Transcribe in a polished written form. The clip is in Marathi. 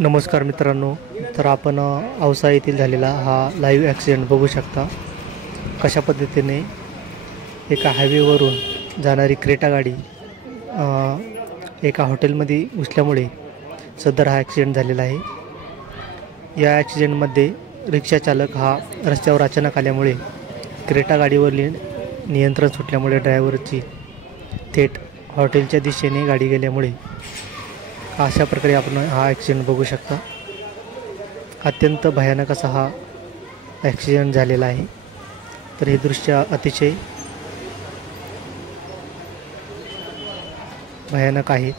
नमस्कार मित्रांनो. तर आपण औसा येथील झालेला हा लाईव्ह ॲक्सिडेंट बघू शकता. कशा पद्धतीने एका हायवेवरून जाणारी क्रेटा गाडी एका हॉटेलमध्ये घुसल्यामुळे सदर हा ॲक्सिडेंट झालेला आहे. या ॲक्सिडेंटमध्ये रिक्षाचालक हा रस्त्यावर अचानक आल्यामुळे क्रेटा गाडीवरील नियंत्रण सुटल्यामुळे ड्रायव्हरची थेट हॉटेलच्या दिशेने गाडी गेल्यामुळे अशा प्रकारे आपण हा ॲक्सिडेंट बघू शकता. अत्यंत भयानक असा हा ॲक्सिडेंट झालेला आहे. तर हे दृश्य अतिशय भयानक आहे.